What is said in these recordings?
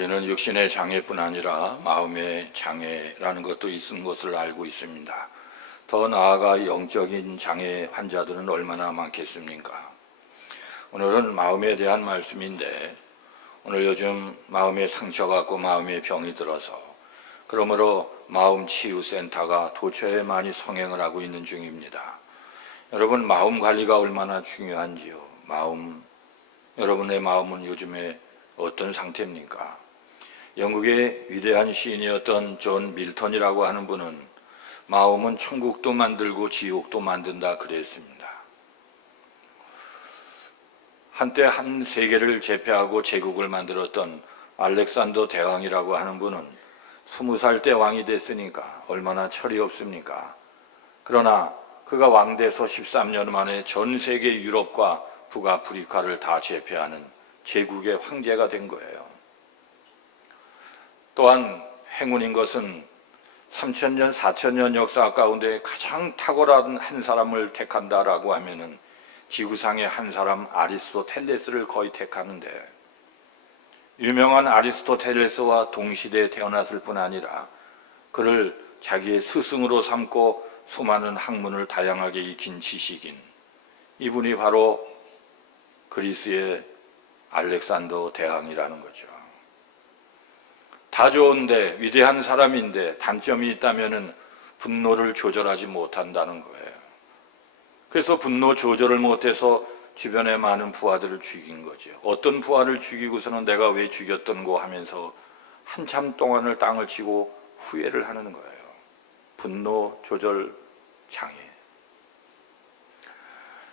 우리는 육신의 장애뿐 아니라 마음의 장애라는 것도 있는 것을 알고 있습니다. 더 나아가 영적인 장애 환자들은 얼마나 많겠습니까? 오늘은 마음에 대한 말씀인데, 오늘 요즘 마음에 상처받고 마음에 병이 들어서 그러므로 마음치유센터가 도처에 많이 성행을 하고 있는 중입니다. 여러분, 마음 관리가 얼마나 중요한지요. 여러분의 마음은 요즘에 어떤 상태입니까? 영국의 위대한 시인이었던 존 밀턴이라고 하는 분은 마음은 천국도 만들고 지옥도 만든다 그랬습니다. 한때 한 세계를 제패하고 제국을 만들었던 알렉산더 대왕이라고 하는 분은 20살 때 왕이 됐으니까 얼마나 철이 없습니까? 그러나 그가 왕 돼서 13년 만에 전 세계 유럽과 북아프리카를 다 제패하는 제국의 황제가 된 거예요. 또한 행운인 것은 3000년, 4000년 역사 가운데 가장 탁월한 한 사람을 택한다라고 하면은 지구상의 한 사람 아리스토텔레스를 거의 택하는데, 유명한 아리스토텔레스와 동시대에 태어났을 뿐 아니라 그를 자기의 스승으로 삼고 수많은 학문을 다양하게 익힌 지식인, 이분이 바로 그리스의 알렉산더 대왕이라는 거죠. 다 좋은데, 위대한 사람인데 단점이 있다면 분노를 조절하지 못한다는 거예요. 그래서 분노 조절을 못해서 주변의 많은 부하들을 죽인 거죠. 어떤 부하를 죽이고서는 내가 왜 죽였던고 하면서 한참 동안을 땅을 치고 후회를 하는 거예요. 분노 조절 장애.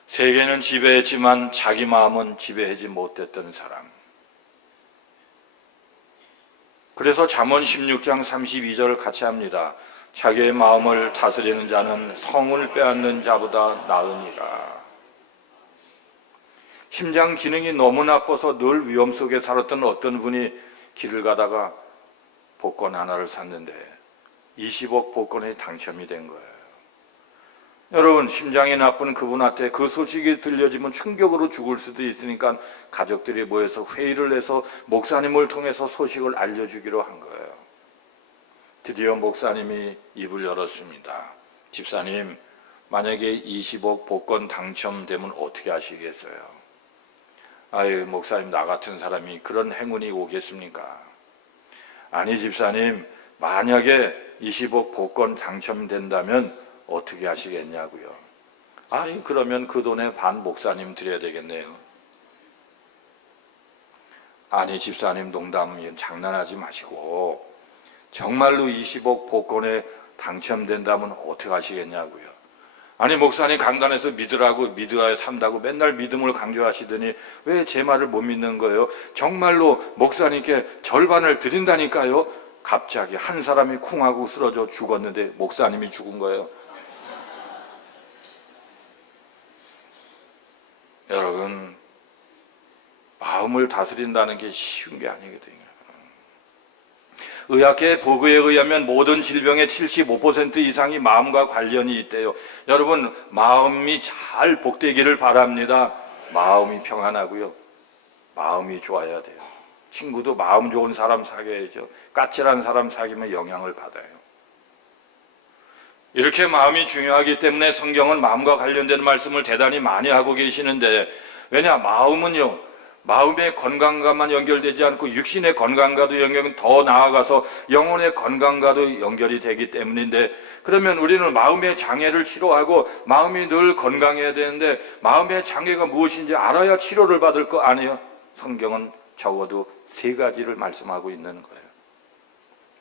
세계는 지배했지만 자기 마음은 지배하지 못했던 사람. 그래서 잠언 16장 32절을 같이 합니다. 자기의 마음을 다스리는 자는 성을 빼앗는 자보다 나으니라. 심장 기능이 너무 나빠서 늘 위험 속에 살았던 어떤 분이 길을 가다가 복권 하나를 샀는데 20억 복권에 당첨이 된 거예요. 여러분, 심장이 나쁜 그분한테 그 소식이 들려지면 충격으로 죽을 수도 있으니까 가족들이 모여서 회의를 해서 목사님을 통해서 소식을 알려주기로 한 거예요. 드디어 목사님이 입을 열었습니다. 집사님, 만약에 20억 복권 당첨되면 어떻게 하시겠어요? 아유, 목사님, 나 같은 사람이 그런 행운이 오겠습니까? 아니, 집사님, 만약에 20억 복권 당첨된다면 어떻게 하시겠냐고요. 아니, 그러면 그 돈의 반 목사님 드려야 되겠네요. 아니, 집사님, 농담이면 장난하지 마시고 정말로 20억 복권에 당첨된다면 어떻게 하시겠냐고요. 아니, 목사님 강단에서 믿어야 산다고 맨날 믿음을 강조하시더니 왜 제 말을 못 믿는 거예요? 정말로 목사님께 절반을 드린다니까요. 갑자기 한 사람이 쿵하고 쓰러져 죽었는데 목사님이 죽은 거예요. 여러분, 마음을 다스린다는 게 쉬운 게 아니거든요. 의학계 보고에 의하면 모든 질병의 75% 이상이 마음과 관련이 있대요. 여러분, 마음이 잘 복되기를 바랍니다. 마음이 평안하고요. 마음이 좋아야 돼요. 친구도 마음 좋은 사람 사귀어야죠. 까칠한 사람 사귀면 영향을 받아요. 이렇게 마음이 중요하기 때문에 성경은 마음과 관련된 말씀을 대단히 많이 하고 계시는데, 왜냐, 마음은요, 마음의 건강과만 연결되지 않고 육신의 건강과도 연결이, 더 나아가서 영혼의 건강과도 연결이 되기 때문인데, 그러면 우리는 마음의 장애를 치료하고 마음이 늘 건강해야 되는데, 마음의 장애가 무엇인지 알아야 치료를 받을 거 아니에요? 성경은 적어도 3가지를 말씀하고 있는 거예요.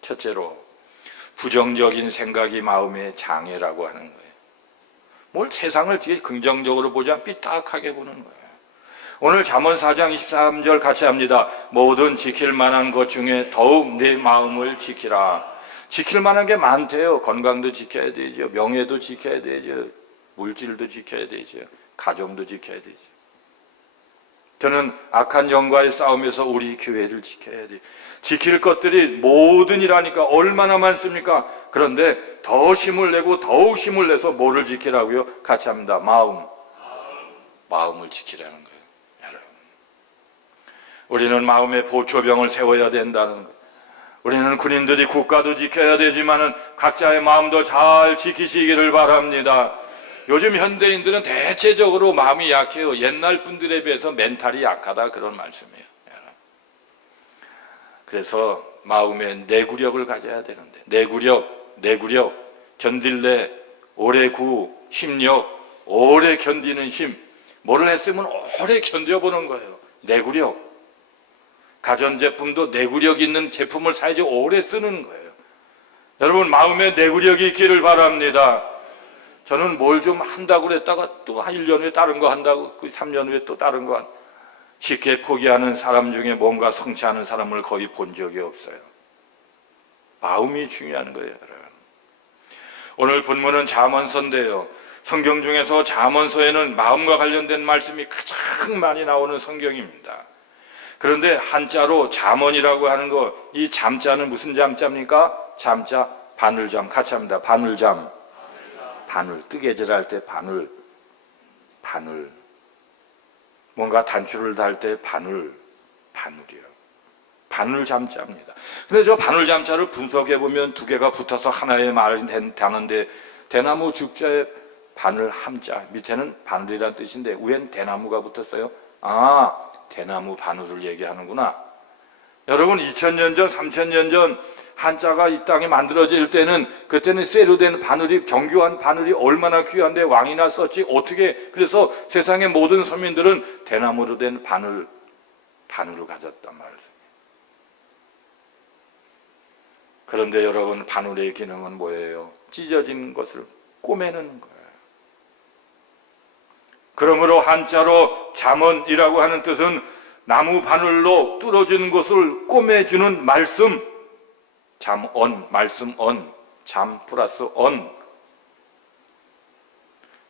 첫째로, 부정적인 생각이 마음의 장애라고 하는 거예요. 뭘 세상을 뒤에 긍정적으로 보지 않고 삐딱하게 보는 거예요. 오늘 잠언 4장 23절 같이 합니다. 모든 지킬 만한 것 중에 더욱 내 마음을 지키라. 지킬 만한 게 많대요. 건강도 지켜야 되죠. 명예도 지켜야 되죠. 물질도 지켜야 되죠. 가정도 지켜야 되죠. 저는 악한 영과의 싸움에서 우리 교회를 지켜야 돼요. 지킬 것들이 모든이라니까 얼마나 많습니까? 그런데 더 힘을 내고 더욱 힘을 내서 뭐를 지키라고요? 같이 합니다. 마음을 지키라는 거예요. 여러분, 우리는 마음의 보초병을 세워야 된다는 것. 우리는 군인들이 국가도 지켜야 되지만은 각자의 마음도 잘 지키시기를 바랍니다. 요즘 현대인들은 대체적으로 마음이 약해요. 옛날 분들에 비해서 멘탈이 약하다, 그런 말씀이에요. 그래서 마음의 내구력을 가져야 되는데, 내구력, 견딜래, 오래 힘력, 오래 견디는 힘, 뭐를 했으면 오래 견뎌보는 거예요. 내구력. 가전제품도 내구력 있는 제품을 사야지 오래 쓰는 거예요. 여러분, 마음의 내구력이 있기를 바랍니다. 저는 뭘 좀 한다고 그랬다가 또 한 1년 후에 다른 거 한다고, 3년 후에 또 다른 거 쉽게 포기하는 사람 중에 뭔가 성취하는 사람을 거의 본 적이 없어요. 마음이 중요한 거예요, 여러분. 오늘 본문은 잠언서인데요. 성경 중에서 잠언서에는 마음과 관련된 말씀이 가장 많이 나오는 성경입니다. 그런데 한자로 잠언이라고 하는 거, 이 잠자는 무슨 잠자입니까? 잠자, 바늘잠, 같이 합니다. 바늘잠. 바늘, 뜨개질할 때 바늘. 뭔가 단추를 달 때 바늘이요. 바늘잠자입니다. 근데 저 바늘잠자를 분석해보면 두 개가 붙어서 하나의 말이 되는데, 대나무 죽자에 바늘 함자, 밑에는 바늘이란 뜻인데 위엔 대나무가 붙었어요. 대나무 바늘을 얘기하는구나. 여러분, 2000년 전, 3000년 전 한자가 이 땅에 만들어질 때는, 그때는 쇠로 된 바늘이, 정교한 바늘이 얼마나 귀한데 왕이나 썼지. 어떻게, 그래서 세상의 모든 서민들은 대나무로 된 바늘을 가졌단 말이에요. 그런데 여러분, 바늘의 기능은 뭐예요? 찢어진 것을 꼬매는 거예요. 그러므로 한자로 잠언이라고 하는 뜻은 나무 바늘로 뚫어진 것을 꼬매주는 말씀, 잠언, 말씀 언, 잠 플러스 언.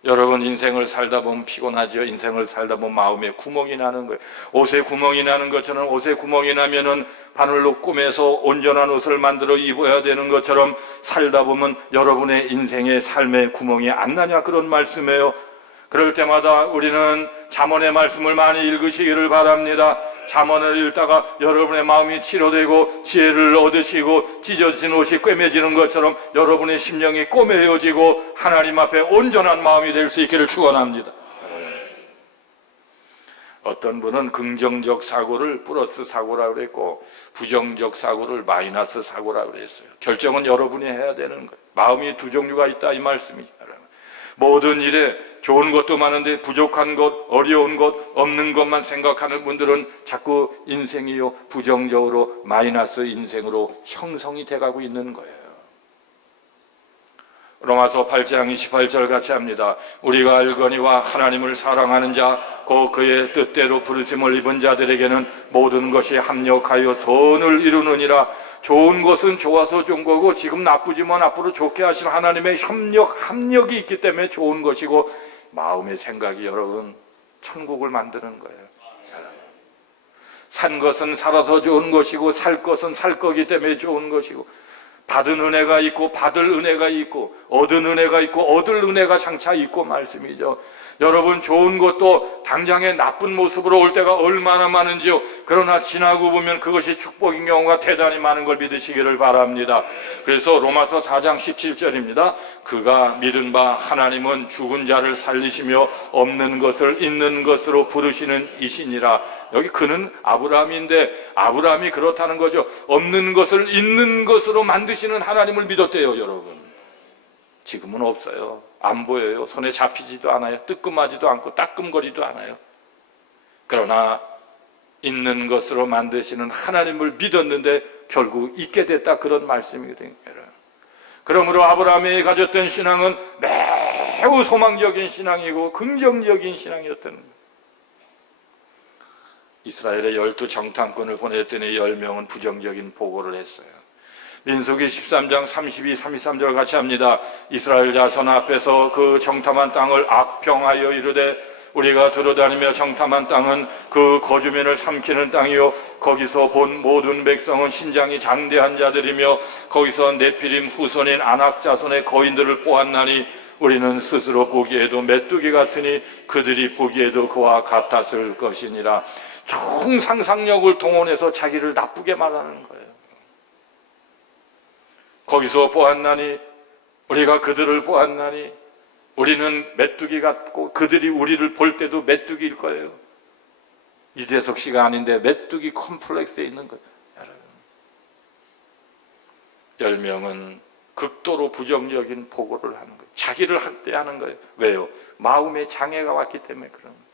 여러분, 인생을 살다 보면 피곤하죠. 인생을 살다 보면 마음에 구멍이 나는 거예요. 옷에 구멍이 나는 것처럼, 옷에 구멍이 나면은 바늘로 꼬매서 온전한 옷을 만들어 입어야 되는 것처럼, 살다 보면 여러분의 인생의 삶에 구멍이 안 나냐, 그런 말씀이에요. 그럴 때마다 우리는 잠언의 말씀을 많이 읽으시기를 바랍니다. 잠언을 읽다가 여러분의 마음이 치료되고 지혜를 얻으시고 찢어진 옷이 꿰매지는 것처럼 여러분의 심령이 꼬매어지고 하나님 앞에 온전한 마음이 될 수 있기를 축원합니다. 어떤 분은 긍정적 사고를 플러스 사고라고 그랬고, 부정적 사고를 마이너스 사고라고 그랬어요. 결정은 여러분이 해야 되는 거예요. 마음이 두 종류가 있다, 이 말씀이죠. 모든 일에 좋은 것도 많은데 부족한 것, 어려운 것, 없는 것만 생각하는 분들은 자꾸 인생이요, 부정적으로 마이너스 인생으로 형성이 돼가고 있는 거예요. 로마서 8장 28절 같이 합니다. 우리가 알거니와 하나님을 사랑하는 자, 곧 그의 뜻대로 부르심을 입은 자들에게는 모든 것이 합력하여 선을 이루느니라. 좋은 것은 좋아서 좋은 거고, 지금 나쁘지만 앞으로 좋게 하실 하나님의 합력이 있기 때문에 좋은 것이고, 마음의 생각이 여러분 천국을 만드는 거예요. 산 것은 살아서 좋은 것이고, 살 것은 살 거기 때문에 좋은 것이고, 받은 은혜가 있고 받을 은혜가 있고, 얻은 은혜가 있고 얻을 은혜가 장차 있고 말씀이죠. 여러분, 좋은 것도 당장에 나쁜 모습으로 올 때가 얼마나 많은지요. 그러나 지나고 보면 그것이 축복인 경우가 대단히 많은 걸 믿으시기를 바랍니다. 그래서 로마서 4장 17절입니다. 그가 믿은 바 하나님은 죽은 자를 살리시며 없는 것을 있는 것으로 부르시는 이시니라. 여기 그는 아브라함인데, 아브라함이 그렇다는 거죠. 없는 것을 있는 것으로 만드시는 하나님을 믿었대요, 여러분. 지금은 없어요. 안 보여요. 손에 잡히지도 않아요. 뜨끔하지도 않고 따끔거리도 않아요. 그러나 있는 것으로 만드시는 하나님을 믿었는데 결국 있게 됐다, 그런 말씀이거든요. 그러므로 아브라함이 가졌던 신앙은 매우 소망적인 신앙이고 긍정적인 신앙이었던 거예요. 이스라엘의 12정탐꾼을 보냈더니 10명은 부정적인 보고를 했어요. 민수기 13장 32, 33절 같이 합니다. 이스라엘 자손 앞에서 그 정탐한 땅을 악평하여 이르되, 우리가 들어다니며 정탐한 땅은 그 거주민을 삼키는 땅이요, 거기서 본 모든 백성은 신장이 장대한 자들이며 거기서 네피림 후손인 아낙 자손의 거인들을 보았나니 우리는 스스로 보기에도 메뚜기 같으니 그들이 보기에도 그와 같았을 것이니라. 총 상상력을 동원해서 자기를 나쁘게 말하는 거예요. 거기서 보았나니 우리가 그들을 보았나니 우리는 메뚜기 같고 그들이 우리를 볼 때도 메뚜기일 거예요. 이재석 씨가 아닌데 메뚜기 컴플렉스에 있는 거예요. 여러분, 10명은 극도로 부정적인 보고를 하는 거예요. 자기를 학대하는 거예요. 왜요? 마음에 장애가 왔기 때문에 그런 거예요.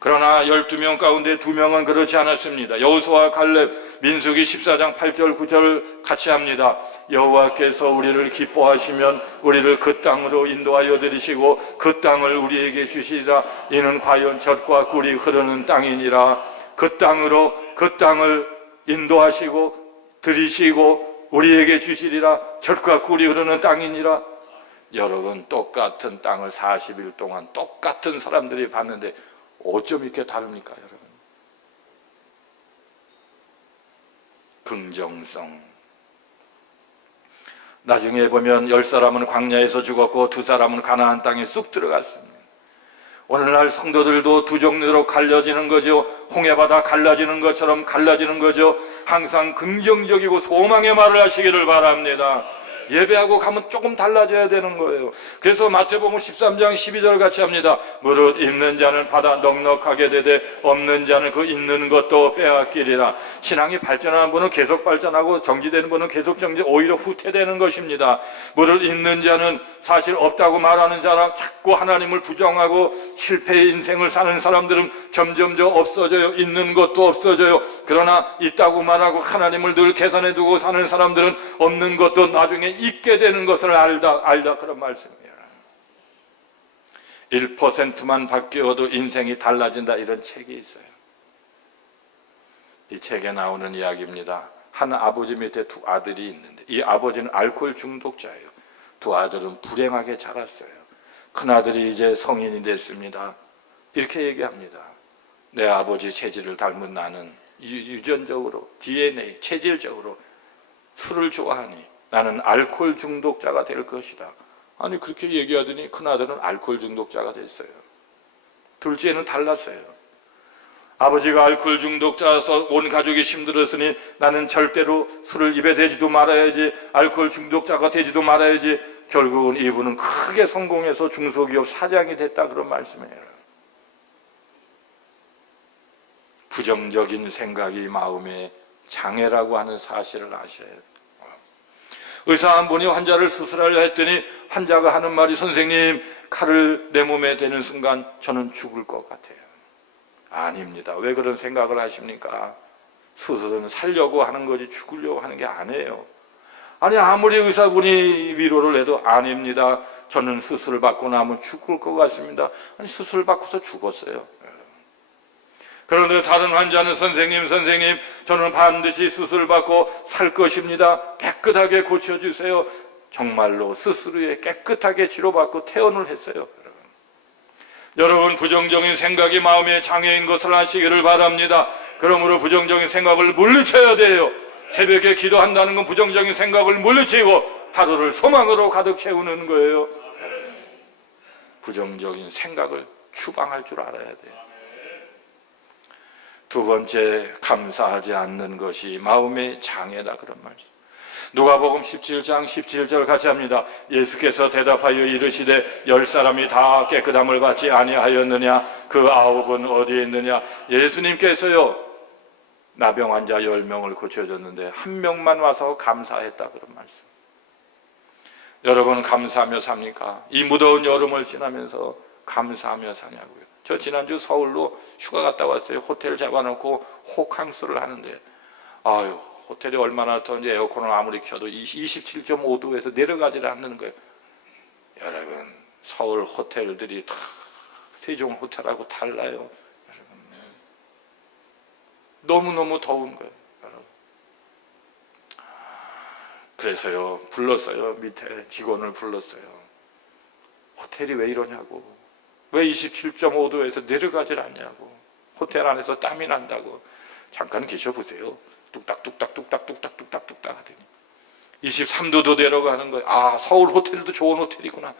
그러나 12명 가운데 2명은 그렇지 않았습니다. 여호수아와 갈렙, 민수기 14장 8절 9절 같이 합니다. 여호와께서 우리를 기뻐하시면 우리를 그 땅으로 인도하여 들이시고 그 땅을 우리에게 주시리라. 이는 과연 젖과 꿀이 흐르는 땅이니라. 그 땅을 인도하시고 들이시고 우리에게 주시리라. 젖과 꿀이 흐르는 땅이니라. 여러분, 똑같은 땅을 40일 동안 똑같은 사람들이 봤는데 어쩜 이렇게 다릅니까, 여러분? 긍정성. 나중에 보면 10사람은 광야에서 죽었고 2사람은 가나안 땅에 쑥 들어갔습니다. 오늘날 성도들도 두 종류로 갈라지는 거죠. 홍해바다 갈라지는 것처럼 갈라지는 거죠. 항상 긍정적이고 소망의 말을 하시기를 바랍니다. 예배하고 가면 조금 달라져야 되는 거예요. 그래서 마태복음 13장 12절 같이 합니다. 무릇 있는 자는 받아 넉넉하게 되되 없는 자는 그 있는 것도 빼앗기리라. 신앙이 발전하는 분은 계속 발전하고 정지되는 분은 계속 정지, 오히려 후퇴되는 것입니다. 무릇 있는 자는 사실 없다고 말하는 사람, 자꾸 하나님을 부정하고 실패의 인생을 사는 사람들은 점점 더 없어져요. 있는 것도 없어져요. 그러나 있다고 말하고 하나님을 늘 계산해 두고 사는 사람들은 없는 것도 나중에 있게 되는 것을 알다 그런 말씀이에요. 1%만 바뀌어도 인생이 달라진다, 이런 책이 있어요. 이 책에 나오는 이야기입니다. 한 아버지 밑에 2 아들이 있는데 이 아버지는 알코올 중독자예요. 2 아들은 불행하게 자랐어요. 큰아들이 이제 성인이 됐습니다. 이렇게 얘기합니다. 내 아버지 체질을 닮은 나는 유전적으로 DNA, 체질적으로 술을 좋아하니 나는 알코올 중독자가 될 것이다. 아니, 그렇게 얘기하더니 큰아들은 알코올 중독자가 됐어요. 둘째는 달랐어요. 아버지가 알코올 중독자라서 온 가족이 힘들었으니 나는 절대로 술을 입에 대지도 말아야지, 알코올 중독자가 되지도 말아야지. 결국은 이분은 크게 성공해서 중소기업 사장이 됐다, 그런 말씀이에요. 부정적인 생각이 마음의 장애라고 하는 사실을 아셔야 돼요. 의사 한 분이 환자를 수술하려 했더니 환자가 하는 말이, 선생님, 칼을 내 몸에 대는 순간 저는 죽을 것 같아요. 아닙니다. 왜 그런 생각을 하십니까? 수술은 살려고 하는 거지 죽으려고 하는 게 아니에요. 아니, 아무리 의사분이 위로를 해도 아닙니다. 저는 수술을 받고 나면 죽을 것 같습니다. 아니, 수술 받고서 죽었어요. 그런데 다른 환자는 선생님, 저는 반드시 수술받고 살 것입니다. 깨끗하게 고쳐주세요. 정말로 수술 후에 깨끗하게 치료받고 퇴원을 했어요. 여러분, 부정적인 생각이 마음의 장애인 것을 아시기를 바랍니다. 그러므로 부정적인 생각을 물리쳐야 돼요. 새벽에 기도한다는 건 부정적인 생각을 물리치고 하루를 소망으로 가득 채우는 거예요. 부정적인 생각을 추방할 줄 알아야 돼요. 2번째, 감사하지 않는 것이 마음의 장애다, 그런 말이죠. 누가복음 17장 17절 같이 합니다. 예수께서 대답하여 이르시되 10사람이 다 깨끗함을 받지 아니하였느냐? 그 9은 어디에 있느냐? 예수님께서요, 나병 환자 10명을 고쳐줬는데 1명만 와서 감사했다, 그런 말씀. 여러분, 감사하며 삽니까? 이 무더운 여름을 지나면서 감사하며 사냐고요. 저 지난주 서울로 휴가 갔다 왔어요. 호텔 잡아놓고 호캉스를 하는데, 아유, 호텔이 얼마나 더운지 에어컨을 아무리 켜도 27.5도에서 내려가지를 않는 거예요. 여러분, 서울 호텔들이 다 세종 호텔하고 달라요. 여러분, 너무너무 더운 거예요. 여러분. 그래서요, 불렀어요. 밑에 직원을 불렀어요. 호텔이 왜 이러냐고. 왜 27.5도에서 내려가질 않냐고. 호텔 안에서 땀이 난다고. 잠깐 계셔보세요. 뚝딱뚝딱 하더니 23도도 내려가는 거예요. 아, 서울 호텔도 좋은 호텔이구나.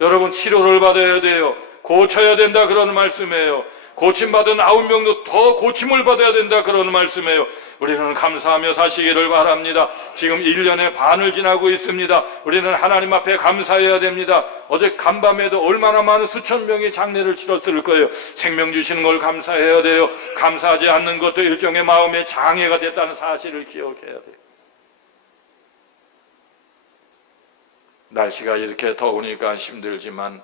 여러분, 치료를 받아야 돼요. 고쳐야 된다, 그런 말씀이에요. 고침받은 9명도 더 고침을 받아야 된다, 그런 말씀이에요. 우리는 감사하며 사시기를 바랍니다. 지금 1년의 반을 지나고 있습니다. 우리는 하나님 앞에 감사해야 됩니다. 어제 간밤에도 얼마나 많은 수천 명이 장례를 치렀을 거예요. 생명 주시는 걸 감사해야 돼요. 감사하지 않는 것도 일종의 마음의 장애가 됐다는 사실을 기억해야 돼요. 날씨가 이렇게 더우니까 힘들지만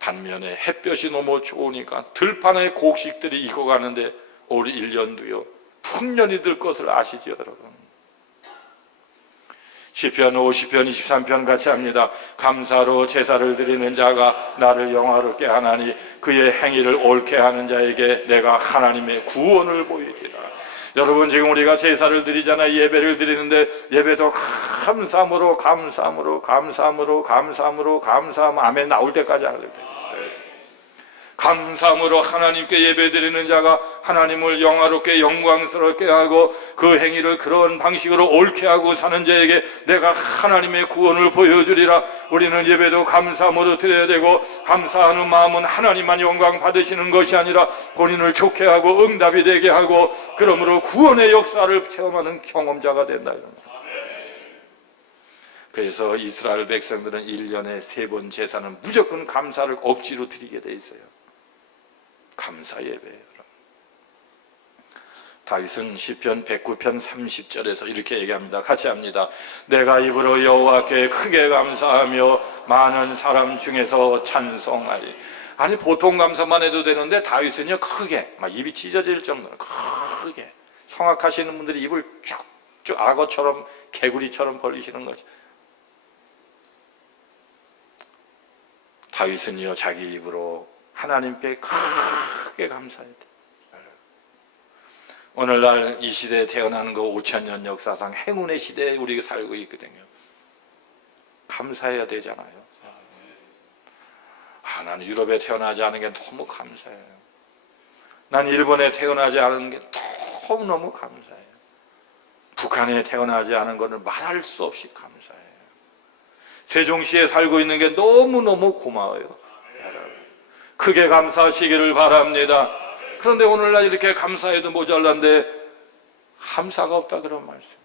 반면에 햇볕이 너무 좋으니까 들판의 곡식들이 익어가는데 올 1년도요 풍년이 들 것을 아시죠, 여러분? 시편 50편 23편 같이 합니다. 감사로 제사를 드리는 자가 나를 영화롭게 하나니 그의 행위를 옳게 하는 자에게 내가 하나님의 구원을 보이리라. 여러분, 지금 우리가 제사를 드리잖아요. 예배를 드리는데 예배도 감사함으로 아멘 나올 때까지 하는 거예요. 감사함으로 하나님께 예배드리는 자가 하나님을 영화롭게 영광스럽게 하고 그 행위를 그런 방식으로 옳게 하고 사는 자에게 내가 하나님의 구원을 보여주리라. 우리는 예배도 감사함으로 드려야 되고, 감사하는 마음은 하나님만 영광 받으시는 것이 아니라 본인을 좋게 하고 응답이 되게 하고, 그러므로 구원의 역사를 체험하는 경험자가 된다. 그래서 이스라엘 백성들은 1년에 3번 제사는 무조건 감사를 억지로 드리게 돼 있어요. 감사 예배예요. 다윗은 시편 109편 30절에서 이렇게 얘기합니다. 같이 합니다. 내가 입으로 여호와께 크게 감사하며 많은 사람 중에서 찬송하리. 아니, 보통 감사만 해도 되는데 다윗은요 크게, 막 입이 찢어질 정도로 크게. 성악하시는 분들이 입을 쭉쭉 악어처럼 개구리처럼 벌리시는 거죠. 다윗은요 자기 입으로 하나님께 크게 감사해야 돼. 오늘날 이 시대에 태어나는 거 5000년 역사상 행운의 시대에 우리가 살고 있거든요. 감사해야 되잖아요. 나는 유럽에 태어나지 않은 게 너무 감사해요. 난 일본에 태어나지 않은 게 너무너무 감사해요. 북한에 태어나지 않은 것은 말할 수 없이 감사해요. 세종시에 살고 있는 게 너무너무 고마워요. 크게 감사하시기를 바랍니다. 그런데 오늘날 이렇게 감사해도 모자란데 감사가 없다, 그런 말씀.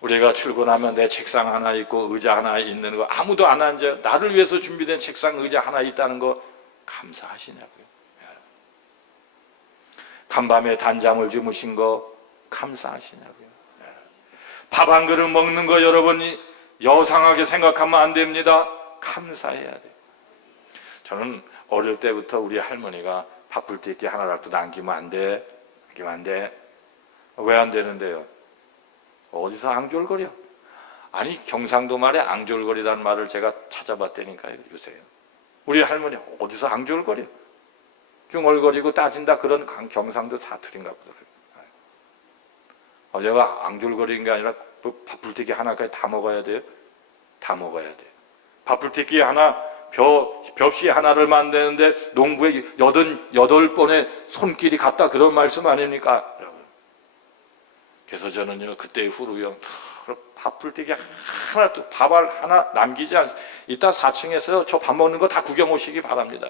우리가 출근하면 내 책상 하나 있고 의자 하나 있는 거, 아무도 안 앉아요. 나를 위해서 준비된 책상 의자 하나 있다는 거 감사하시냐고요? 간밤에 단잠을 주무신 거 감사하시냐고요? 밥 한 그릇 먹는 거 여러분이 여상하게 생각하면 안 됩니다. 감사해야 돼요. 저는 어릴 때부터 우리 할머니가 밥풀떼기 하나라도 남기면 안 돼. 남기면 안 돼. 왜 안 되는데요? 어디서 앙졸거려? 아니, 경상도 말에 앙졸거리라는 말을 제가 찾아봤다니까요, 요새. 우리 할머니 어디서 앙졸거려? 중얼거리고 따진다, 그런 경상도 사투리인가 보더라고요. 제가 앙졸거리는 게 아니라 밥풀떼기 하나까지 다 먹어야 돼요? 다 먹어야 돼요. 밥풀떼기 하나, 벽시 하나를 만드는데 농부에 88번의 손길이 갔다, 그런 말씀 아닙니까? 그래서 저는요 그때 후로요 밥풀떼기 하나, 또 밥알 하나 남기지 않습니다. 이따 4층에서 저 밥 먹는 거 다 구경 오시기 바랍니다.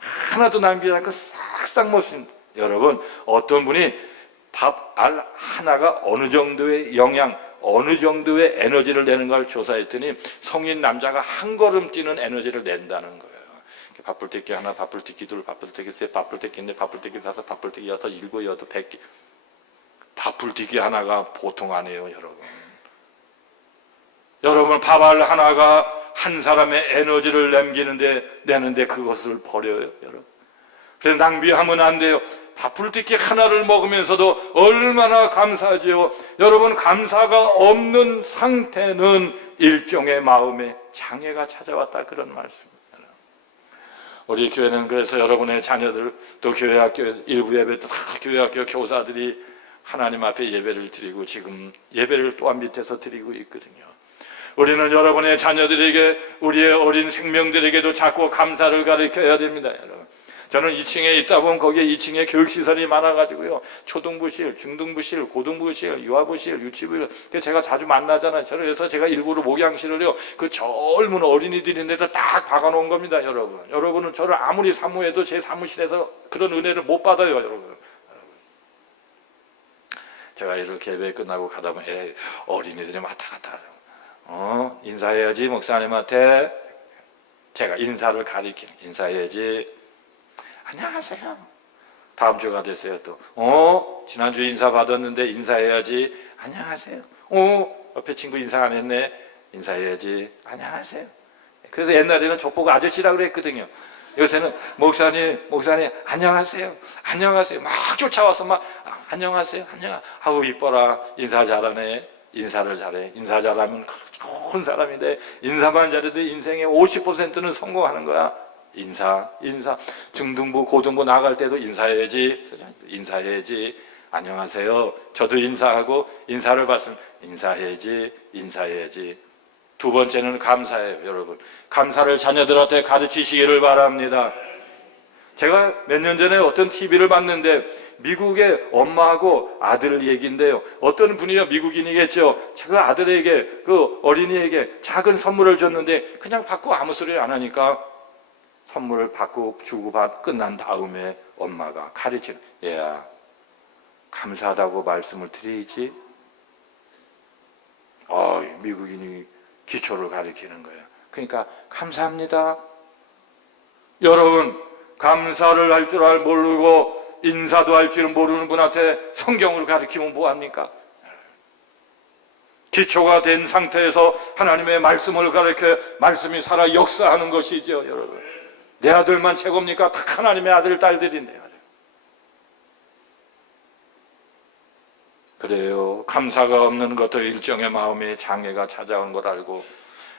하나도 남기지 않고 싹싹 먹습니다. 여러분, 어떤 분이 밥알 하나가 어느 정도의 영양, 어느 정도의 에너지를 내는 걸 조사했더니 성인 남자가 한 걸음 뛰는 에너지를 낸다는 거예요. 밥풀떼기 하나, 밥풀떼기 둘, 밥풀떼기 셋, 밥풀떼기인데 밥풀떼기 다섯, 밥풀떼기 여섯, 일곱, 여덟, 100개. 밥풀떼기 하나가 보통 아니에요, 여러분. 여러분, 밥알 하나가 한 사람의 에너지를 내는데 그것을 버려요, 여러분. 그래서 낭비하면 안 돼요. 밥풀떼기 하나를 먹으면서도 얼마나 감사하지요. 여러분, 감사가 없는 상태는 일종의 마음의 장애가 찾아왔다, 그런 말씀입니다. 우리 교회는 그래서 여러분의 자녀들, 또 교회학교 일부 예배, 다 교회학교 교사들이 하나님 앞에 예배를 드리고 지금 예배를 또한 밑에서 드리고 있거든요. 우리는 여러분의 자녀들에게, 우리의 어린 생명들에게도 자꾸 감사를 가르쳐야 됩니다, 여러분. 저는 2층에 있다 보면 거기에 2층에 교육시설이 많아가지고요. 초등부실, 중등부실, 고등부실, 유아부실, 유치부실. 제가 자주 만나잖아요. 그래서 제가 일부러 목양실을요, 그 젊은 어린이들이 있는데도 딱 박아놓은 겁니다, 여러분. 여러분은 저를 아무리 사모해도 제 사무실에서 그런 은혜를 못 받아요, 여러분. 제가 이렇게 예배 끝나고 가다 보면 어린이들이 왔다 갔다 하죠. 인사해야지, 목사님한테. 제가 인사를 가리키는, 인사해야지. 안녕하세요. 다음 주가 됐어요. 또 지난주 인사 받았는데 인사해야지. 안녕하세요. 옆에 친구 인사 안 했네. 인사해야지. 안녕하세요. 그래서 옛날에는 족보가 아저씨라고 그랬거든요. 요새는 목사님 안녕하세요. 안녕하세요. 막 쫓아와서 막 안녕하세요. 아우 이뻐라. 인사 잘하네. 인사를 잘해. 인사 잘하면 큰 사람인데 인사만 잘해도 인생의 50%는 성공하는 거야. 인사. 중등부, 고등부 나갈 때도 인사해야지. 안녕하세요. 저도 인사하고 인사를 받으면 인사해야지. 두 번째는 감사예요, 여러분. 감사를 자녀들한테 가르치시기를 바랍니다. 제가 몇 년 전에 어떤 TV를 봤는데 미국의 엄마하고 아들 얘기인데요. 어떤 분이요, 미국인이겠죠. 제가 아들에게, 그 어린이에게 작은 선물을 줬는데 그냥 받고 아무 소리 안 하니까 선물을 받고 주고 끝난 다음에 엄마가 가르치는, 얘야, 감사하다고 말씀을 드리지. 미국인이 기초를 가르치는 거예요. 그러니까 감사합니다. 여러분, 감사를 할 줄 모르고 인사도 할 줄 모르는 분한테 성경을 가르치면 뭐합니까? 기초가 된 상태에서 하나님의 말씀을 가르쳐 말씀이 살아 역사하는 것이죠, 여러분. 내 아들만 최고입니까? 다 하나님의 아들, 딸들인데요. 그래요. 감사가 없는 것도 일종의 마음의 장애가 찾아온 걸 알고,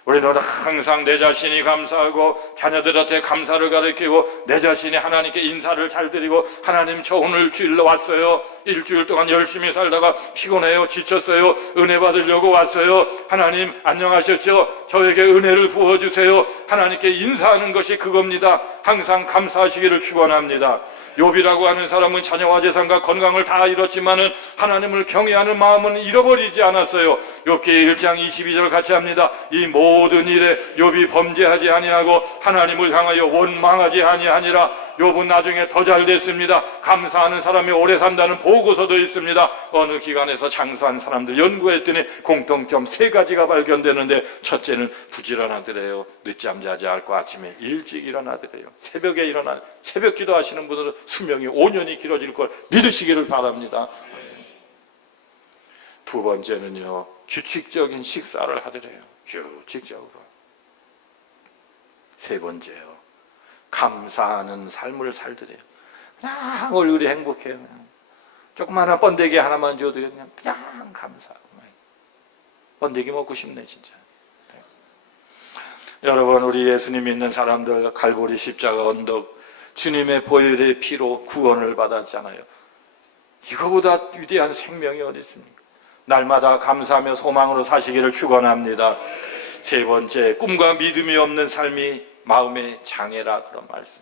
우리는 항상 내 자신이 감사하고 자녀들한테 감사를 가르치고 내 자신이 하나님께 인사를 잘 드리고, 하나님 저 오늘 주일로 왔어요. 일주일 동안 열심히 살다가 피곤해요. 지쳤어요. 은혜 받으려고 왔어요. 하나님 안녕하셨죠? 저에게 은혜를 부어주세요. 하나님께 인사하는 것이 그겁니다. 항상 감사하시기를 축원합니다. 욥이라고 하는 사람은 자녀와 재산과 건강을 다 잃었지만은 하나님을 경외하는 마음은 잃어버리지 않았어요. 욥기 1장 22절 같이 합니다. 이 모든 일에 욥이 범죄하지 아니하고 하나님을 향하여 원망하지 아니하니라. 욥은 나중에 더 잘 됐습니다. 감사하는 사람이 오래 산다는 보고서도 있습니다. 어느 기관에서 장수한 사람들 연구했더니 공통점 3가지가 발견되는데, 첫째는 부지런하더래요. 늦잠 자지 않고 아침에 일찍 일어나더래요. 새벽에 일어나 새벽 기도하시는 분들은 수명이 5년이 길어질 걸 믿으시기를 바랍니다. 두 번째는요, 규칙적인 식사를 하더래요. 규칙적으로. 세 번째요, 감사하는 삶을 살더래요. 그냥 얼굴이 행복해요. 조그마한 번데기 하나만 줘도 그냥 감사하고. 번데기 먹고 싶네 진짜. 여러분, 우리 예수님 믿는 사람들 갈보리 십자가 언덕, 주님의 보혈의 피로 구원을 받았잖아요. 이거보다 위대한 생명이 어디 있습니까? 날마다 감사하며 소망으로 사시기를 축원합니다. 세 번째, 꿈과 믿음이 없는 삶이 마음의 장애라, 그런 말씀.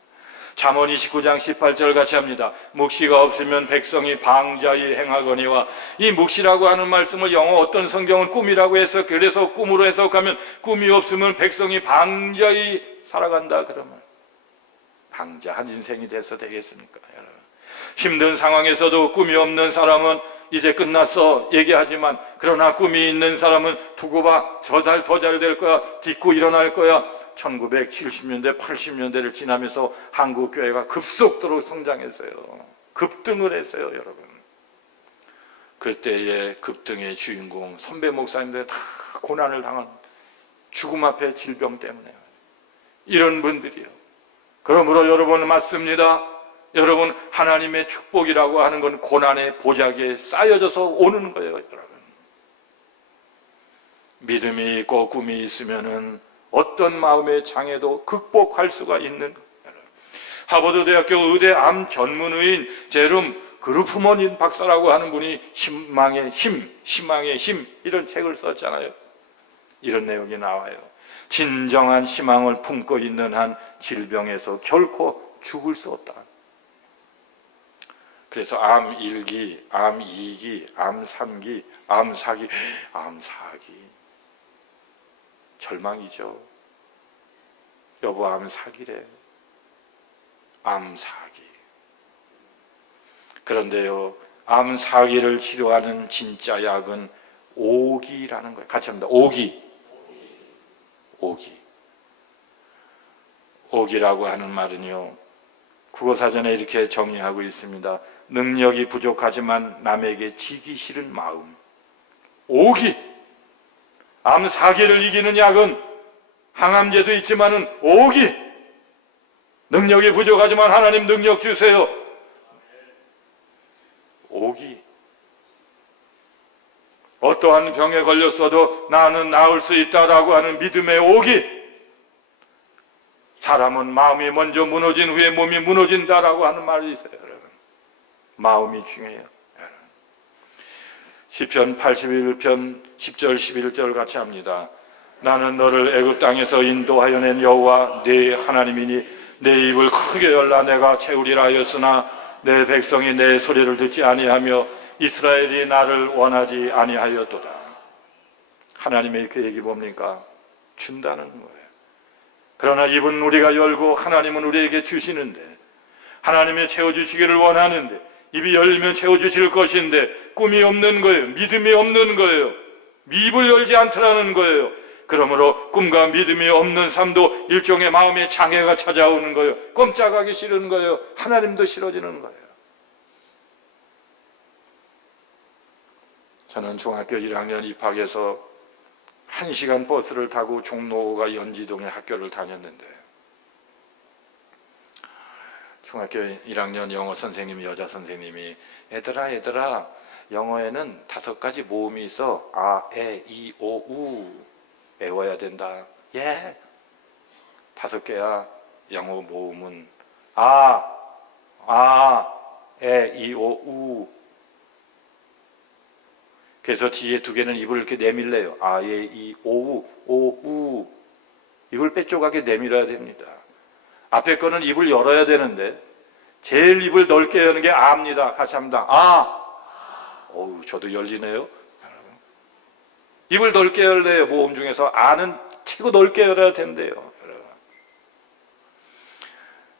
잠언 29장 18절 같이 합니다. 묵시가 없으면 백성이 방자히 행하거니와. 이 묵시라고 하는 말씀을 영어 어떤 성경은 꿈이라고 해서, 그래서 꿈으로 해석하면 꿈이 없으면 백성이 방자히 살아간다, 그러면 방자한 인생이 돼서 되겠습니까? 여러분, 힘든 상황에서도 꿈이 없는 사람은 이제 끝났어 얘기하지만, 그러나 꿈이 있는 사람은 두고 봐, 더 잘 될 거야, 딛고 일어날 거야. 1970년대 80년대를 지나면서 한국교회가 급속도로 성장했어요. 급등을 했어요, 여러분. 그때의 급등의 주인공 선배 목사님들 다 고난을 당한, 죽음 앞에 질병 때문에, 이런 분들이요. 그러므로 여러분, 맞습니다. 여러분, 하나님의 축복이라고 하는 건 고난의 보자기에 쌓여져서 오는 거예요, 여러분. 믿음이 있고 꿈이 있으면은 어떤 마음의 장애도 극복할 수가 있는 거예요. 하버드 대학교 의대 암 전문의인 제롬 그루프먼 박사라고 하는 분이 희망의 힘 이런 책을 썼잖아요. 이런 내용이 나와요. 진정한 희망을 품고 있는 한 질병에서 결코 죽을 수 없다. 그래서 암 1기, 암 2기, 암 3기, 암 4기, 암 4기. 절망이죠. 여보, 암 4기래. 암 4기. 그런데요, 암 4기를 치료하는 진짜 약은 5기라는 거예요. 같이 합니다. 5기. 5기. 5기라고 하는 말은요, 국어사전에 이렇게 정리하고 있습니다. 능력이 부족하지만 남에게 지기 싫은 마음. 5기. 암 4기를 이기는 약은 항암제도 있지만은 5기. 능력이 부족하지만 하나님 능력 주세요. 5기. 어떠한 병에 걸렸어도 나는 나을 수 있다라고 하는 믿음의 5기. 사람은 마음이 먼저 무너진 후에 몸이 무너진다라고 하는 말이 있어요, 여러분. 마음이 중요해요, 여러분. 시편 81편 10절 11절 같이 합니다. 나는 너를 애굽 땅에서 인도하여 낸 여호와 네 하나님이니 내 입을 크게 열라 내가 채우리라 하였으나 내 백성이 내 소리를 듣지 아니하며 이스라엘이 나를 원하지 아니하였도다. 하나님의 계획이 뭡니까? 준다는 거예요. 그러나 입은 우리가 열고 하나님은 우리에게 주시는데, 하나님이 채워주시기를 원하는데 입이 열리면 채워주실 것인데 꿈이 없는 거예요. 믿음이 없는 거예요. 입을 열지 않더라는 거예요. 그러므로 꿈과 믿음이 없는 삶도 일종의 마음의 장애가 찾아오는 거예요. 꼼짝하기 싫은 거예요. 하나님도 싫어지는 거예요. 저는 중학교 1학년 입학해서 1시간 버스를 타고 종로가 연지동에 학교를 다녔는데, 중학교 1학년 영어 선생님이, 여자 선생님이 얘들아 영어에는 5가지 모음이 있어. 아, 에, 이, 오, 우 외워야 된다. 예, 5개야. 영어 모음은 아, 에, 이, 오, 우. 그래서 뒤에 2개는 입을 이렇게 내밀래요. 아, 예, 이, 오, 우. 입을 빼쪽하게 내밀어야 됩니다. 앞에 거는 입을 열어야 되는데 제일 입을 넓게 여는 게 아입니다. 같이 합니다. 아. 어우, 저도 열리네요. 입을 넓게 열래요. 모음 중에서 아는 최고 넓게 열어야 된대요.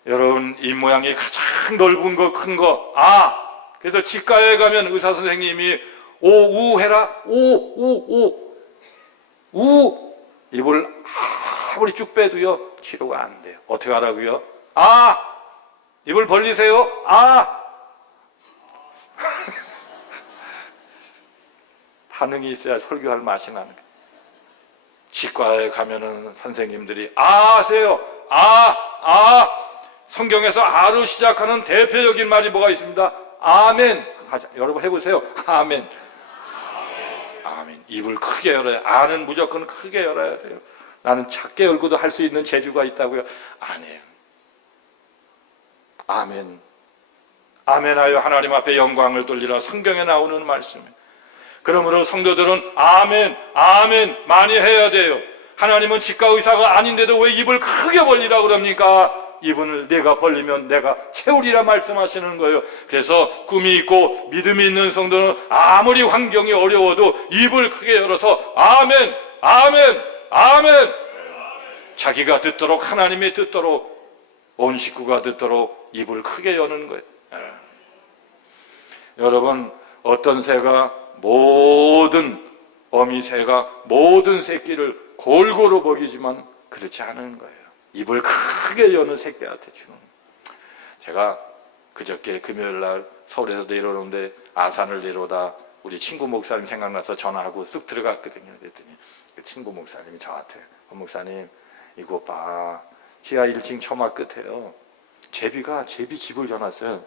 여러분, 입 모양이 가장 넓은 거, 큰 거, 아. 그래서 치과에 가면 의사 선생님이 오, 우 해라. 오. 우. 입을 아무리 쭉 빼도요, 치료가 안 돼요. 어떻게 하라고요? 아. 입을 벌리세요. 아. 반응이 있어야 설교할 맛이 나는 거예요. 치과에 가면은 선생님들이 아 하세요. 아. 성경에서 아로 시작하는 대표적인 말이 뭐가 있습니다. 아멘. 여러분 해보세요. 아멘. 입을 크게 열어야, 아는 무조건 크게 열어야 돼요. 나는 작게 열고도 할 수 있는 재주가 있다고요? 안 해요. 아멘. 아멘하여 하나님 앞에 영광을 돌리라. 성경에 나오는 말씀이에요. 그러므로 성도들은 아멘 많이 해야 돼요. 하나님은 치과 의사가 아닌데도 왜 입을 크게 벌리라고 그럽니까? 입을 내가 벌리면 내가 채우리라 말씀하시는 거예요. 그래서 꿈이 있고 믿음이 있는 성도는 아무리 환경이 어려워도 입을 크게 열어서 아멘. 자기가 듣도록, 하나님이 듣도록, 온 식구가 듣도록 입을 크게 여는 거예요. 여러분, 어떤 새가 어미새가 모든 새끼를 골고루 먹이지만 그렇지 않은 거예요. 입을 크게 여는 새끼한테 주는. 제가 그저께 금요일날 서울에서 내려오는데 아산을 내려오다 우리 친구 목사님 생각나서 전화하고 쓱 들어갔거든요. 그랬더니 그 친구 목사님이 저한테 목사님 이거 봐, 지하 1층 처마 끝에요. 제비가 제비집을 져놨어요.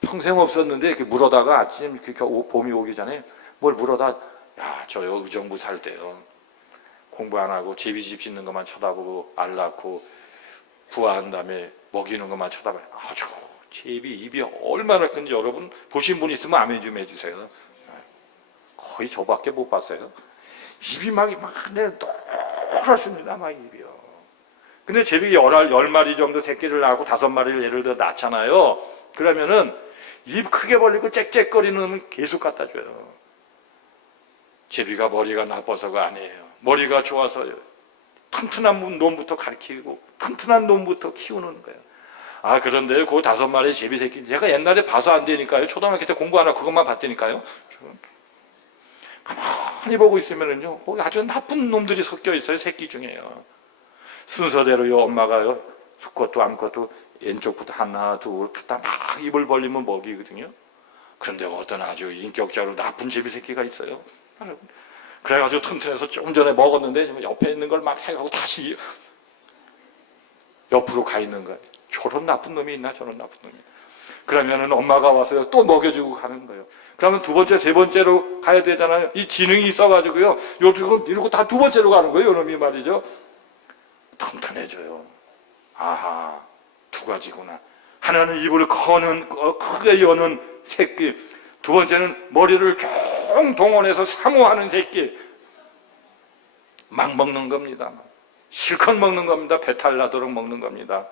평생 없었는데 이렇게 물어다가 아침 봄이 오기 전에 뭘 물어다, 야, 저 의정부 살 때요, 공부 안 하고 제비집 짓는 것만 쳐다보고 알 낳고 부화한 다음에 먹이는 것만 쳐다봐요. 아주 제비 입이 얼마나 큰지 여러분 보신 분 있으면 아멘 좀 해주세요. 거의 저밖에 못 봤어요. 입이 막 노랗습니다. 막 입이요. 근데 제비 열 마리 정도 새끼를 낳고 5마리를 예를 들어 낳잖아요. 그러면은 입 크게 벌리고 짹짹거리는 놈은 계속 갖다 줘요. 제비가 머리가 나빠서가 아니에요. 머리가 좋아서요. 튼튼한 놈부터 가르치고 튼튼한 놈부터 키우는 거예요. 아, 그런데 그 5마리 제비 새끼 제가 옛날에 봐서 안 되니까요. 초등학교 때 공부 안 하고 그것만 봤다니까요. 가만히 보고 있으면은요, 거기 아주 나쁜 놈들이 섞여 있어요. 새끼 중에요. 순서대로요, 엄마가요, 수컷도 암컷도 왼쪽부터 하나, 둘, 다 막 입을 벌리면 먹이거든요. 그런데 어떤 아주 인격적으로 나쁜 제비 새끼가 있어요. 그래가지고 튼튼해서 좀 전에 먹었는데 옆에 있는 걸 막 해가고 다시 옆으로 가 있는 거예요. 저런 나쁜 놈이 있나, 저런 나쁜 놈이. 그러면은 엄마가 와서 또 먹여주고 가는 거예요. 그러면 2번째, 3번째로 가야 되잖아요. 이 지능이 있어가지고요, 요쪽은 이러고 다 2번째로 가는 거예요, 이놈이 말이죠. 튼튼해져요. 아하, 2가지구나. 하나는 입을 크게 여는 새끼, 2번째는 머리를 쭉 동원해서 사모하는 새끼. 막 먹는 겁니다. 실컷 먹는 겁니다. 배탈 나도록 먹는 겁니다.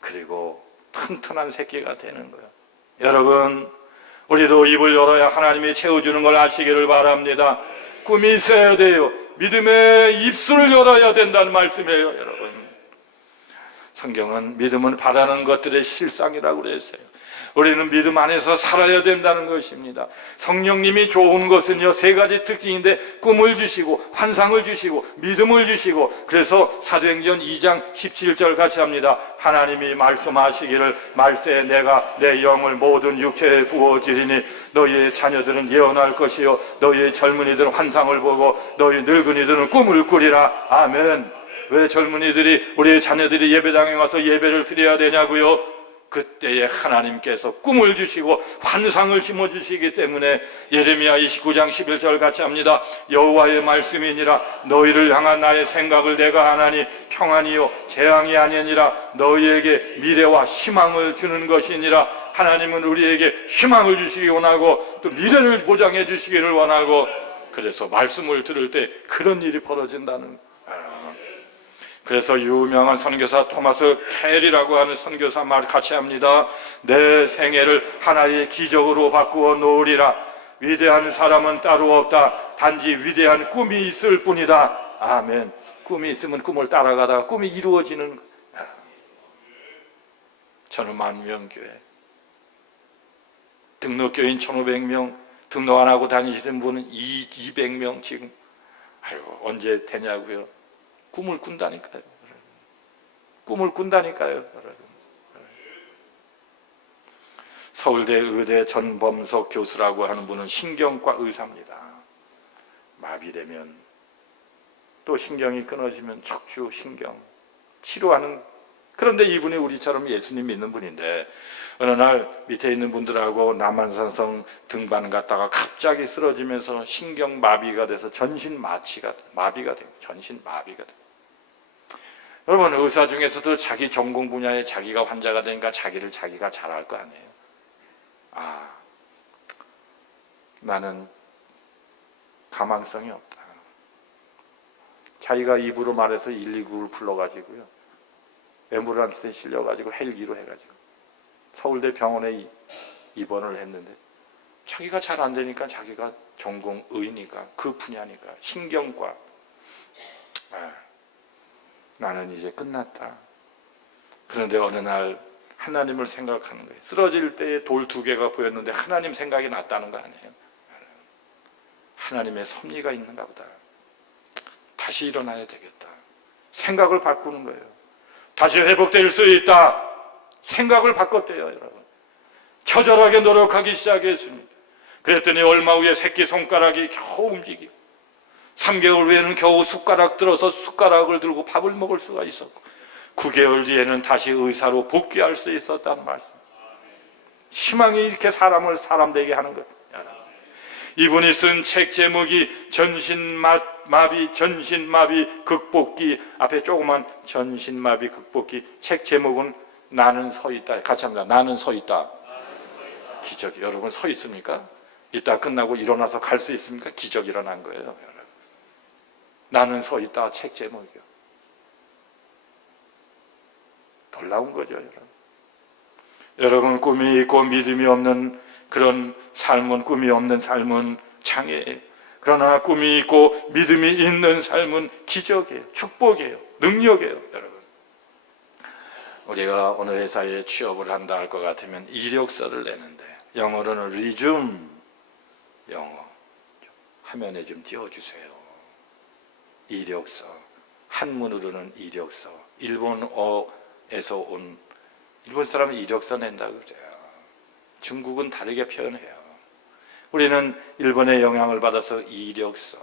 그리고 튼튼한 새끼가 되는 거예요. 여러분, 우리도 입을 열어야 하나님이 채워주는 걸 아시기를 바랍니다. 꿈이 있어야 돼요. 믿음의 입술을 열어야 된다는 말씀이에요, 여러분. 성경은 믿음은 바라는 것들의 실상이라고 그랬어요. 우리는 믿음 안에서 살아야 된다는 것입니다. 성령님이 좋은 것은요, 3가지 특징인데, 꿈을 주시고 환상을 주시고 믿음을 주시고, 그래서 사도행전 2장 17절 같이 합니다. 하나님이 말씀하시기를 말세 내가 내 영을 모든 육체에 부어주리니 너희의 자녀들은 예언할 것이요 너희의 젊은이들은 환상을 보고 너희 늙은이들은 꿈을 꾸리라. 아멘. 왜 젊은이들이, 우리의 자녀들이 예배당에 와서 예배를 드려야 되냐고요? 그때에 하나님께서 꿈을 주시고 환상을 심어주시기 때문에 예레미야 29장 11절 같이 합니다. 여호와의 말씀이니라 너희를 향한 나의 생각을 내가 하나니 평안이요 재앙이 아니니라 너희에게 미래와 희망을 주는 것이니라. 하나님은 우리에게 희망을 주시기 원하고 또 미래를 보장해 주시기를 원하고, 그래서 말씀을 들을 때 그런 일이 벌어진다는 거예요. 그래서 유명한 선교사 토마스 켈이라고 하는 선교사 말 같이 합니다. 내 생애를 하나의 기적으로 바꾸어 놓으리라. 위대한 사람은 따로 없다. 단지 위대한 꿈이 있을 뿐이다. 아멘. 꿈이 있으면 꿈을 따라가다가 꿈이 이루어지는. 저는 만명교회 등록교인 1500명, 등록 안 하고 다니시는 분은 200명 지금. 아이고, 언제 되냐고요. 꿈을 꾼다니까요. 꿈을 꾼다니까요. 서울대 의대 전범석 교수라고 하는 분은 신경과 의사입니다. 마비되면 또 신경이 끊어지면 척추, 신경 치료하는. 그런데 이분이 우리처럼 예수님 믿는 분인데 어느 날 밑에 있는 분들하고 남한산성 등반 갔다가 갑자기 쓰러지면서 신경 마비가 돼서 전신 마비가 돼요. 전신 마비가 돼요. 여러분, 의사 중에서도 자기 전공 분야에 자기가 환자가 되니까 자기를 자기가 잘할 거 아니에요. 아, 나는 가망성이 없다. 자기가 입으로 말해서 119를 불러가지고요, 앰뷸런스에 실려가지고 헬기로 해가지고 서울대 병원에 입원을 했는데, 자기가 잘 안 되니까 자기가 전공 의니까 그 분야니까 신경과, 나는 이제 끝났다. 그런데 어느 날 하나님을 생각하는 거예요. 쓰러질 때 돌 2개가 보였는데 하나님 생각이 났다는 거 아니에요. 하나님의 섭리가 있는가 보다. 다시 일어나야 되겠다. 생각을 바꾸는 거예요. 다시 회복될 수 있다. 생각을 바꿨대요, 여러분. 처절하게 노력하기 시작했습니다. 그랬더니 얼마 후에 새끼손가락이 겨우 움직이고 3개월 후에는 겨우 숟가락 들어서 숟가락을 들고 밥을 먹을 수가 있었고 9개월 뒤에는 다시 의사로 복귀할 수 있었다는 말씀. 희망이 이렇게 사람을 사람 되게 하는 거예요. 이분이 쓴 책 제목이 전신마비 극복기. 앞에 조그만 전신마비 극복기. 책 제목은 나는 서 있다. 같이 합니다. 나는 서 있다. 기적. 여러분 서 있습니까? 이따 끝나고 일어나서 갈 수 있습니까? 기적 일어난 거예요. 나는 서 있다. 책 제목이요. 놀라운 거죠, 여러분. 여러분, 꿈이 있고 믿음이 없는 그런 삶은, 꿈이 없는 삶은 장애예요. 그러나 꿈이 있고 믿음이 있는 삶은 기적이에요. 축복이에요. 능력이에요, 여러분. 우리가 어느 회사에 취업을 한다 할 것 같으면 이력서를 내는데, 영어로는 resume, 영어 화면에 좀 띄워주세요. 이력서, 한문으로는 이력서, 일본어에서 온, 일본 사람은 이력서 낸다고 그래요. 중국은 다르게 표현해요. 우리는 일본의 영향을 받아서 이력서,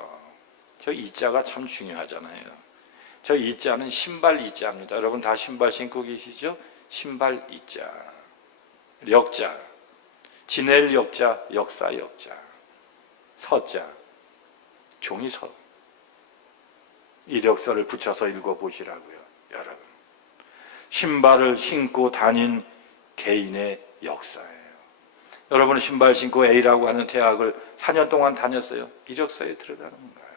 저 이자가 참 중요하잖아요. 저 이자는 신발 이자입니다. 여러분 다 신발 신고 계시죠? 신발 이자, 역자, 지낼 역자, 역사 역자, 서자, 종이서, 이력서를 붙여서 읽어보시라고요, 여러분. 신발을 신고 다닌 개인의 역사예요. 여러분은 신발 신고 A라고 하는 대학을 4년 동안 다녔어요. 이력서에 들어가는 거예요.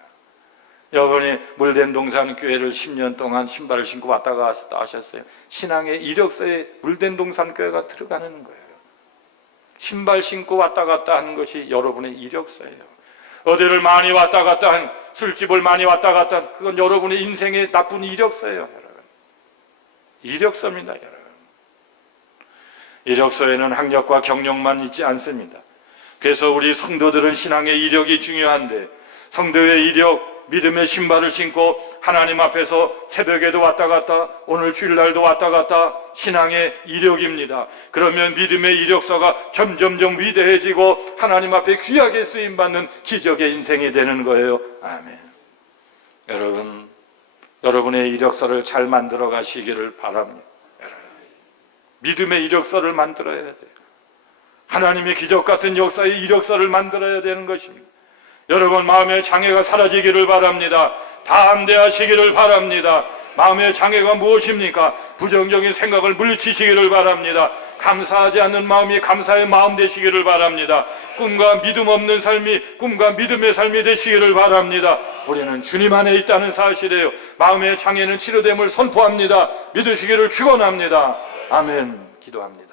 여러분이 물된 동산 교회를 10년 동안 신발을 신고 왔다 갔다 하셨어요. 신앙의 이력서에 물된 동산 교회가 들어가는 거예요. 신발 신고 왔다 갔다 하는 것이 여러분의 이력서예요. 어디를 많이 왔다 갔다 한, 술집을 많이 왔다 갔다 한, 그건 여러분의 인생의 나쁜 이력서예요, 여러분. 이력서입니다, 여러분. 이력서에는 학력과 경력만 있지 않습니다. 그래서 우리 성도들은 신앙의 이력이 중요한데, 성도의 이력, 믿음의 신발을 신고 하나님 앞에서 새벽에도 왔다 갔다, 오늘 주일날도 왔다 갔다, 신앙의 이력입니다. 그러면 믿음의 이력서가 점점점 위대해지고 하나님 앞에 귀하게 쓰임받는 기적의 인생이 되는 거예요. 아멘. 여러분, 여러분의 이력서를 잘 만들어 가시기를 바랍니다. 믿음의 이력서를 만들어야 돼요. 하나님의 기적 같은 역사의 이력서를 만들어야 되는 것입니다. 여러분, 마음의 장애가 사라지기를 바랍니다. 담대하시기를 바랍니다. 마음의 장애가 무엇입니까? 부정적인 생각을 물리치시기를 바랍니다. 감사하지 않는 마음이 감사의 마음 되시기를 바랍니다. 꿈과 믿음 없는 삶이 꿈과 믿음의 삶이 되시기를 바랍니다. 우리는 주님 안에 있다는 사실이에요. 마음의 장애는 치료됨을 선포합니다. 믿으시기를 축원합니다. 아멘. 기도합니다.